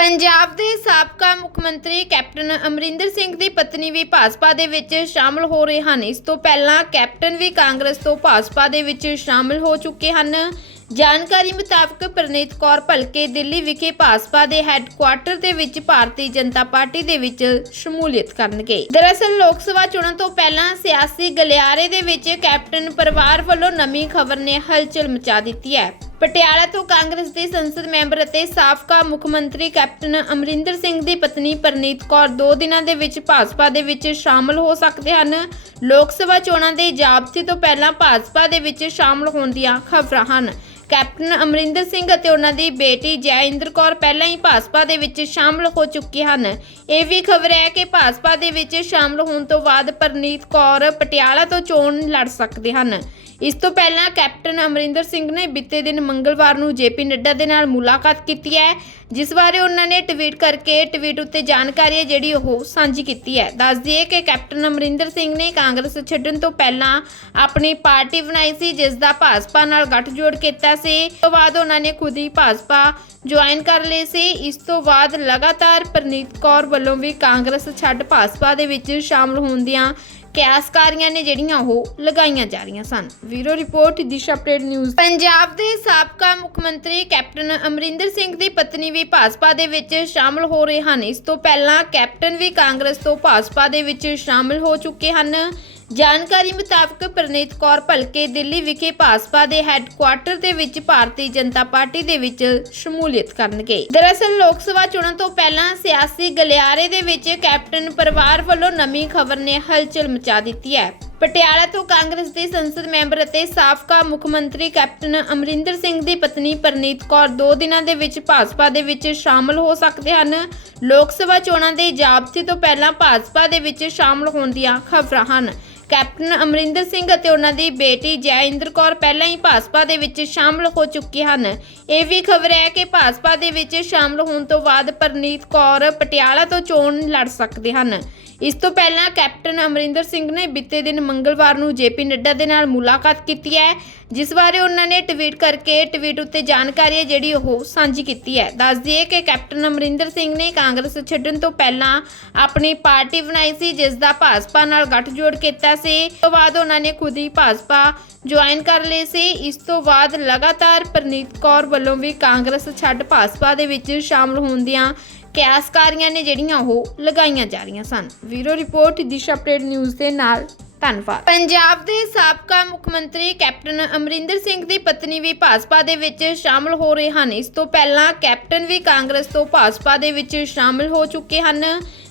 ਪੰਜਾਬ ਦੇ ਸਾਬਕਾ ਮੁੱਖ ਮੰਤਰੀ ਕੈਪਟਨ ਅਮਰਿੰਦਰ ਸਿੰਘ ਦੀ ਪਤਨੀ ਵੀ ਭਾਜਪਾ ਦੇ ਵਿੱਚ ਸ਼ਾਮਲ ਹੋ ਰਹੇ ਹਨ। ਇਸ ਤੋਂ ਪਹਿਲਾਂ ਕੈਪਟਨ ਵੀ ਕਾਂਗਰਸ ਤੋਂ ਭਾਜਪਾ ਦੇ ਵਿੱਚ ਸ਼ਾਮਲ ਹੋ ਚੁੱਕੇ ਹਨ। ਜਾਣਕਾਰੀ ਮੁਤਾਬਕ ਪ੍ਰਨੀਤ ਕੌਰ ਭਲਕੇ ਦਿੱਲੀ ਵਿਖੇ ਭਾਜਪਾ ਦੇ ਹੈੱਡਕੁਆਰਟਰ ਦੇ ਵਿੱਚ ਭਾਰਤੀ ਜਨਤਾ ਪਾਰਟੀ ਦੇ ਵਿੱਚ ਸ਼ਮੂਲੀਅਤ ਕਰਨਗੇ। ਦਰਅਸਲ ਲੋਕ ਸਭਾ ਚੋਣਾਂ ਤੋਂ ਪਹਿਲਾਂ ਸਿਆਸੀ ਗਲਿਆਰੇ ਦੇ ਵਿੱਚ ਕੈਪਟਨ ਪਰਿਵਾਰ ਵੱਲੋਂ ਨਵੀਂ ਖਬਰ ਨੇ ਹਲਚਲ ਮਚਾ ਦਿੱਤੀ ਹੈ। ਪਟਿਆਲਾ ਤੋਂ ਕਾਂਗਰਸ ਦੇ ਸੰਸਦ ਮੈਂਬਰ ਅਤੇ ਸਾਬਕਾ ਮੁੱਖ ਮੰਤਰੀ ਕੈਪਟਨ ਅਮਰਿੰਦਰ ਸਿੰਘ ਦੀ ਪਤਨੀ ਪਰਨੀਤ ਕੌਰ ਦੋ ਦਿਨਾਂ ਦੇ ਵਿੱਚ ਭਾਜਪਾ ਦੇ ਵਿੱਚ ਸ਼ਾਮਲ ਹੋ ਸਕਦੇ ਹਨ। ਲੋਕ ਸਭਾ ਚੋਣਾਂ ਦੇ ਜਾਬਤੇ ਤੋਂ ਪਹਿਲਾਂ ਭਾਜਪਾ ਦੇ ਵਿੱਚ ਸ਼ਾਮਲ ਹੋਣ ਦੀਆਂ ਖਬਰਾਂ ਹਨ। ਕੈਪਟਨ ਅਮਰਿੰਦਰ ਸਿੰਘ ਅਤੇ ਉਹਨਾਂ ਦੀ ਬੇਟੀ ਜੈਇੰਦਰ ਕੌਰ ਪਹਿਲਾਂ ਹੀ ਭਾਜਪਾ ਦੇ ਵਿੱਚ ਸ਼ਾਮਲ ਹੋ ਚੁੱਕੇ ਹਨ। ਇਹ ਵੀ ਖਬਰ ਹੈ ਕਿ ਭਾਜਪਾ ਦੇ ਵਿੱਚ ਸ਼ਾਮਲ ਹੋਣ ਤੋਂ ਬਾਅਦ ਪਰਨੀਤ ਕੌਰ ਪਟਿਆਲਾ ਤੋਂ ਚੋਣ ਲੜ ਸਕਦੇ ਹਨ। ਇਸ ਤੋਂ ਪਹਿਲਾਂ ਕੈਪਟਨ ਅਮਰਿੰਦਰ ਸਿੰਘ ਨੇ ਬੀਤੇ ਦਿਨ ਮੰਗਲਵਾਰ ਨੂੰ ਜੇਪੀ ਨੱਡਾ ਦੇ ਨਾਲ ਮੁਲਾਕਾਤ ਕੀਤੀ ਹੈ, ਜਿਸ ਬਾਰੇ ਉਹਨਾਂ ਨੇ ਟਵੀਟ ਕਰਕੇ ਟਵੀਟ ਉੱਤੇ ਜਾਣਕਾਰੀ ਹੈ ਜਿਹੜੀ ਉਹ ਸਾਂਝੀ ਕੀਤੀ ਹੈ। ਦੱਸ ਦਈਏ ਕਿ ਕੈਪਟਨ ਅਮਰਿੰਦਰ ਸਿੰਘ ਨੇ ਕਾਂਗਰਸ ਛੱਡਣ ਤੋਂ ਪਹਿਲਾਂ ਆਪਣੀ ਪਾਰਟੀ ਬਣਾਈ ਸੀ, ਜਿਸ ਦਾ ਭਾਜਪਾ ਨਾਲ ਗੱਠਜੋੜ ਕੀਤਾ ਸੀ। ਉਸ ਤੋਂ ਬਾਅਦ ਉਹਨਾਂ ਨੇ ਖੁਦ ਹੀ ਭਾਜਪਾ ਜੁਆਇਨ ਕਰ ਲਈ ਸੀ। ਇਸ ਤੋਂ ਬਾਅਦ ਲਗਾਤਾਰ ਪ੍ਰਨੀਤ ਕੌਰ ਵੱਲੋਂ ਵੀ ਕਾਂਗਰਸ ਛੱਡ ਭਾਜਪਾ ਦੇ ਵਿੱਚ ਸ਼ਾਮਲ ਹੋਣ ਦੀਆਂ ਕਿਆਸਕਾਰੀਆਂ ਨੇ ਜਿਹੜੀਆਂ ਉਹ ਲਗਾਈਆਂ ਜਾ ਰਹੀਆਂ ਸਨ। ਵੀਰੋ ਰਿਪੋਰਟ ਦਿਸ਼ਾ ਅਪਡੇਟ ਨਿਊਜ਼। ਪੰਜਾਬ ਦੇ ਸਾਬਕਾ ਮੁੱਖ ਮੰਤਰੀ ਕੈਪਟਨ ਅਮਰਿੰਦਰ ਸਿੰਘ ਦੀ ਪਤਨੀ ਵੀ ਭਾਜਪਾ ਦੇ ਵਿੱਚ ਸ਼ਾਮਲ ਹੋ ਰਹੇ ਹਨ। ਇਸ ਤੋਂ ਪਹਿਲਾਂ ਕੈਪਟਨ ਵੀ ਕਾਂਗਰਸ ਤੋਂ ਭਾਜਪਾ ਦੇ ਵਿੱਚ ਸ਼ਾਮਲ ਹੋ ਚੁੱਕੇ ਹਨ। ਜਾਣਕਾਰੀ ਮੁਤਾਬਕ ਪ੍ਰਨੀਤ ਕੌਰ ਭਲਕੇ ਦਿੱਲੀ ਵਿਖੇ ਭਾਜਪਾ ਦੇ ਹੈੱਡਕੁਆਰਟਰ ਦੇ ਵਿੱਚ ਭਾਰਤੀ ਜਨਤਾ ਪਾਰਟੀ ਦੇ ਵਿੱਚ ਸ਼ਮੂਲੀਅਤ ਕਰਨਗੇ। ਦਰਅਸਲ ਲੋਕ ਸਭਾ ਚੋਣਾਂ ਤੋਂ ਪਹਿਲਾਂ ਸਿਆਸੀ ਗਲਿਆਰੇ ਦੇ ਵਿੱਚ ਕੈਪਟਨ ਪਰਿਵਾਰ ਵੱਲੋਂ ਨਵੀਂ ਖਬਰ ਨੇ ਹਲਚਲ ਮਚਾ ਦਿੱਤੀ ਹੈ। ਪਟਿਆਲਾ ਤੋਂ ਕਾਂਗਰਸ ਦੇ ਸੰਸਦ ਮੈਂਬਰ ਅਤੇ ਸਾਬਕਾ ਮੁੱਖ ਮੰਤਰੀ ਕੈਪਟਨ ਅਮਰਿੰਦਰ ਸਿੰਘ ਦੀ ਪਤਨੀ ਪਰਨੀਤ ਕੌਰ ਦੋ ਦਿਨਾਂ ਦੇ ਵਿੱਚ ਭਾਜਪਾ ਦੇ ਵਿੱਚ ਸ਼ਾਮਲ ਹੋ ਸਕਦੇ ਹਨ। ਲੋਕ ਸਭਾ ਚੋਣਾਂ ਦੇ ਜਾਬਤੇ ਤੋਂ ਪਹਿਲਾਂ ਭਾਜਪਾ ਦੇ ਵਿੱਚ ਸ਼ਾਮਲ ਹੋਣ ਦੀਆਂ ਖਬਰਾਂ ਹਨ। ਕੈਪਟਨ ਅਮਰਿੰਦਰ ਸਿੰਘ ਅਤੇ ਉਹਨਾਂ ਦੀ ਬੇਟੀ ਜੈਇੰਦਰ ਕੌਰ ਪਹਿਲਾਂ ਹੀ ਭਾਜਪਾ ਦੇ ਵਿੱਚ ਸ਼ਾਮਲ ਹੋ ਚੁੱਕੇ ਹਨ। ਇਹ ਵੀ ਖਬਰ ਹੈ ਕਿ ਭਾਜਪਾ ਦੇ ਵਿੱਚ ਸ਼ਾਮਲ ਹੋਣ ਤੋਂ ਬਾਅਦ ਪਰਨੀਤ ਕੌਰ ਪਟਿਆਲਾ ਤੋਂ ਚੋਣ ਲੜ ਸਕਦੇ ਹਨ। ਇਸ ਤੋਂ ਪਹਿਲਾਂ ਕੈਪਟਨ ਅਮਰਿੰਦਰ ਸਿੰਘ ਨੇ ਬੀਤੇ ਦਿਨ ਮੰਗਲਵਾਰ ਨੂੰ ਜੇਪੀ ਨੱਡਾ ਦੇ ਨਾਲ ਮੁਲਾਕਾਤ ਕੀਤੀ ਹੈ, ਜਿਸ ਬਾਰੇ ਉਹਨਾਂ ਨੇ ਟਵੀਟ ਕਰਕੇ ਟਵੀਟ ਉੱਤੇ ਜਾਣਕਾਰੀ ਹੈ ਜਿਹੜੀ ਉਹ ਸਾਂਝੀ ਕੀਤੀ ਹੈ। ਦੱਸ ਦਈਏ ਕਿ ਕੈਪਟਨ ਅਮਰਿੰਦਰ ਸਿੰਘ ਨੇ ਕਾਂਗਰਸ ਛੱਡਣ ਤੋਂ ਪਹਿਲਾਂ ਆਪਣੀ ਪਾਰਟੀ ਬਣਾਈ ਸੀ, ਜਿਸ ਦਾ ਭਾਜਪਾ ਨਾਲ ਗੱਠਜੋੜ ਕੀਤਾ ਸੀ। ਉਸ ਤੋਂ ਬਾਅਦ ਉਹਨਾਂ ਨੇ ਖੁਦ ਹੀ ਭਾਜਪਾ ਜੁਆਇਨ ਕਰ ਲਈ ਸੀ। ਇਸ ਤੋਂ ਬਾਅਦ ਲਗਾਤਾਰ ਪ੍ਰਨੀਤ ਕੌਰ ਵੱਲੋਂ ਵੀ ਕਾਂਗਰਸ ਛੱਡ ਭਾਜਪਾ ਦੇ ਵਿੱਚ ਸ਼ਾਮਲ ਹੋਣ ਦੀਆਂ ਕਿਆਸਕਾਰੀਆਂ ਨੇ ਜਿਹੜੀਆਂ ਉਹ ਲਗਾਈਆਂ ਜਾ ਰਹੀਆਂ ਸਨ। ਵੀਰੋ ਰਿਪੋਰਟ ਦਿਸ਼ਾ ਅਪਡੇਟ ਨਿਊਜ਼ ਦੇ ਨਾਲ ਧੰਨਵਾਦ। ਪੰਜਾਬ ਦੇ ਸਾਬਕਾ ਮੁੱਖ ਮੰਤਰੀ ਕੈਪਟਨ ਅਮਰਿੰਦਰ ਸਿੰਘ ਦੀ ਪਤਨੀ ਵੀ ਭਾਜਪਾ ਦੇ ਵਿੱਚ ਸ਼ਾਮਲ ਹੋ ਰਹੇ ਹਨ। ਇਸ ਤੋਂ ਪਹਿਲਾਂ ਕੈਪਟਨ ਵੀ ਕਾਂਗਰਸ ਤੋਂ ਭਾਜਪਾ ਦੇ ਵਿੱਚ ਸ਼ਾਮਲ ਹੋ ਚੁੱਕੇ ਹਨ।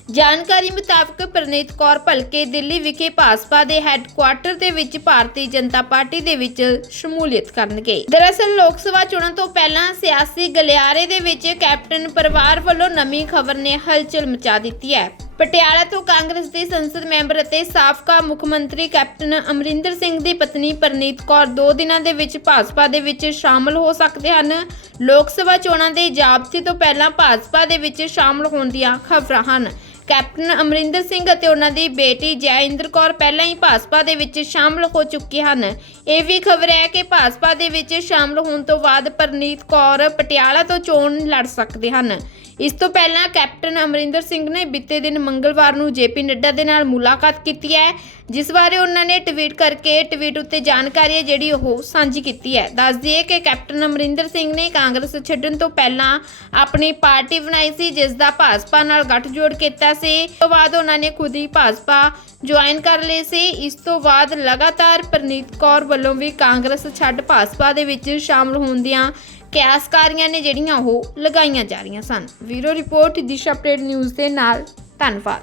ਜਾਣਕਾਰੀ ਮੁਤਾਬਕ ਪ੍ਰਨੀਤ ਕੌਰ ਭਲਕੇ ਦਿੱਲੀ ਵਿਖੇ ਭਾਜਪਾ ਦੇ ਹੈੱਡਕੁਆਰਟਰ ਦੇ ਵਿੱਚ ਭਾਰਤੀ ਜਨਤਾ ਪਾਰਟੀ ਦੇ ਵਿੱਚ ਸ਼ਮੂਲੀਅਤ ਕਰਨਗੇ। ਦਰਅਸਲ ਲੋਕ ਸਭਾ ਚੋਣਾਂ ਤੋਂ ਪਹਿਲਾਂ ਸਿਆਸੀ ਗਲਿਆਰੇ ਦੇ ਵਿੱਚ ਕੈਪਟਨ ਪਰਿਵਾਰ ਵੱਲੋਂ ਨਵੀਂ ਖਬਰ ਨੇ ਹਲਚਲ ਮਚਾ ਦਿੱਤੀ ਹੈ। ਪਟਿਆਲਾ ਤੋਂ ਕਾਂਗਰਸ ਦੇ ਸੰਸਦ ਮੈਂਬਰ ਅਤੇ ਸਾਬਕਾ ਮੁੱਖ ਮੰਤਰੀ ਕੈਪਟਨ ਅਮਰਿੰਦਰ ਸਿੰਘ ਦੀ ਪਤਨੀ ਪਰਨੀਤ ਕੌਰ ਦੋ ਦਿਨਾਂ ਦੇ ਵਿੱਚ ਭਾਜਪਾ ਦੇ ਵਿੱਚ ਸ਼ਾਮਲ ਹੋ ਸਕਦੇ ਹਨ। ਲੋਕ ਸਭਾ ਚੋਣਾਂ ਦੇ ਜਾਬਤੇ ਤੋਂ ਪਹਿਲਾਂ ਭਾਜਪਾ ਦੇ ਵਿੱਚ ਸ਼ਾਮਲ ਹੋਣ ਦੀਆਂ ਖਬਰਾਂ ਹਨ। ਕੈਪਟਨ ਅਮਰਿੰਦਰ ਸਿੰਘ ਅਤੇ ਉਹਨਾਂ ਦੀ ਬੇਟੀ ਜੈਇੰਦਰ ਕੌਰ ਪਹਿਲਾਂ ਹੀ ਭਾਜਪਾ ਦੇ ਵਿੱਚ ਸ਼ਾਮਲ ਹੋ ਚੁੱਕੇ ਹਨ। ਇਹ ਵੀ ਖਬਰ ਹੈ ਕਿ ਭਾਜਪਾ ਦੇ ਵਿੱਚ ਸ਼ਾਮਲ ਹੋਣ ਤੋਂ ਬਾਅਦ ਪਰਨੀਤ ਕੌਰ ਪਟਿਆਲਾ ਤੋਂ ਚੋਣ ਲੜ ਸਕਦੇ ਹਨ। ਇਸ ਤੋਂ ਪਹਿਲਾਂ ਕੈਪਟਨ ਅਮਰਿੰਦਰ ਸਿੰਘ ਨੇ ਬੀਤੇ ਦਿਨ ਮੰਗਲਵਾਰ ਨੂੰ ਜੇਪੀ ਨੱਡਾ ਦੇ ਨਾਲ ਮੁਲਾਕਾਤ ਕੀਤੀ ਹੈ, ਜਿਸ ਬਾਰੇ ਉਹਨਾਂ ਨੇ ਟਵੀਟ ਕਰਕੇ ਟਵੀਟ ਉੱਤੇ ਜਾਣਕਾਰੀ ਹੈ ਜਿਹੜੀ ਉਹ ਸਾਂਝੀ ਕੀਤੀ ਹੈ। ਦੱਸ ਦਈਏ ਕਿ ਕੈਪਟਨ ਅਮਰਿੰਦਰ ਸਿੰਘ ਨੇ ਕਾਂਗਰਸ ਛੱਡਣ ਤੋਂ ਪਹਿਲਾਂ ਆਪਣੀ ਪਾਰਟੀ ਬਣਾਈ ਸੀ, ਜਿਸ ਦਾ ਭਾਜਪਾ ਨਾਲ ਗੱਠਜੋੜ ਕੀਤਾ ਸੀ। ਤੋਂ ਬਾਅਦ ਉਹਨਾਂ ਨੇ ਖੁਦ ਹੀ ਭਾਜਪਾ ਜੁਆਇਨ ਕਰ ਲਈ ਸੀ। ਇਸ ਤੋਂ ਬਾਅਦ ਲਗਾਤਾਰ ਪ੍ਰਨੀਤ ਕੌਰ ਵੱਲੋਂ ਵੀ ਕਾਂਗਰਸ ਛੱਡ ਭਾਜਪਾ ਦੇ ਵਿੱਚ ਸ਼ਾਮਲ ਹੋਣ ਦੀਆਂ ਕਿਆਸਕਾਰੀਆਂ ਨੇ ਜਿਹੜੀਆਂ ਉਹ ਲਗਾਈਆਂ ਜਾ ਰਹੀਆਂ ਸਨ। ਵੀਰੋ ਰਿਪੋਰਟ, ਦਿਸ਼ਾ ਅਪਡੇਟ ਨਿਊਜ਼ ਦੇ ਨਾਲ ਧੰਨਵਾਦ।